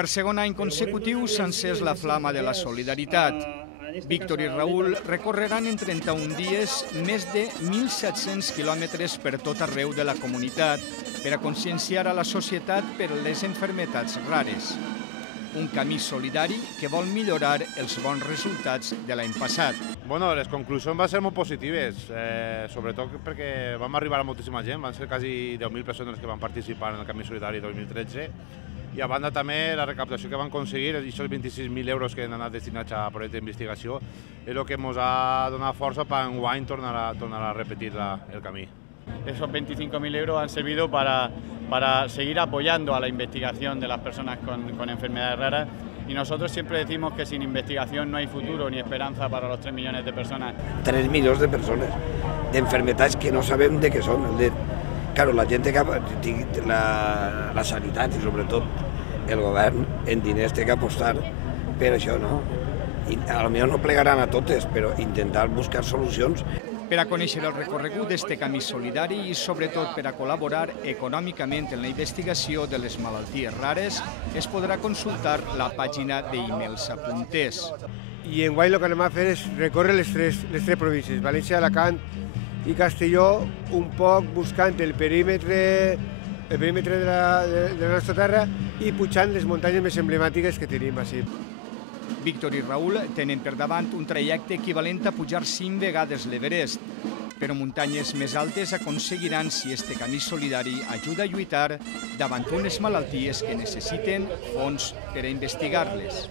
Per segon any consecutiu s'ha encès la flama de la solidaritat. Víctor i Raül recorreran en 31 dies més de 1.700 quilòmetres per tot arreu de la comunitat per a conscienciar a la societat per les malalties rares. Un camí solidari que vol millorar els bons resultats de l'any passat. Bueno, les conclusions van ser molt positives, sobretot perquè vam arribar a moltíssima gent, van ser quasi 10.000 persones que van participar en el Camí Solidari 2013, i a banda també la recaptació que van aconseguir, aquests 26.000 euros que han anat destinats a projectes d'investigació, és el que ens ha donat força per enguany tornar a repetir el camí. Esos 25.000 euros han servido para seguir apoyando a la investigación de las personas con enfermedades raras, y nosotros siempre decimos que sin investigación no hay futuro ni esperanza para los 3 millones de personas. 3 milions de persones d'enfermetats que no sabem de què són. Claro, la gent té la sanitat i sobretot el govern en diners té que apostar per això, no? A lo millor no plegaran a totes, però intentar buscar solucions. Per a conèixer el recorregut d'este camí solidari i sobretot per a col·laborar econòmicament en la investigació de les malalties rares, es podrà consultar la pàgina d'Emails Apunters. I enguany el que anem a fer és recórrer les tres províncies, València, Alacant i Castelló, un poc buscant el perímetre de la nostra terra i pujant les muntanyes més emblemàtiques que tenim així. Víctor i Raül tenen per davant un trajecte equivalent a pujar 5 vegades l'Everest, però muntanyes més altes aconseguiran si este camí solidari ajuda a lluitar davant unes malalties que necessiten fons per a investigar-les.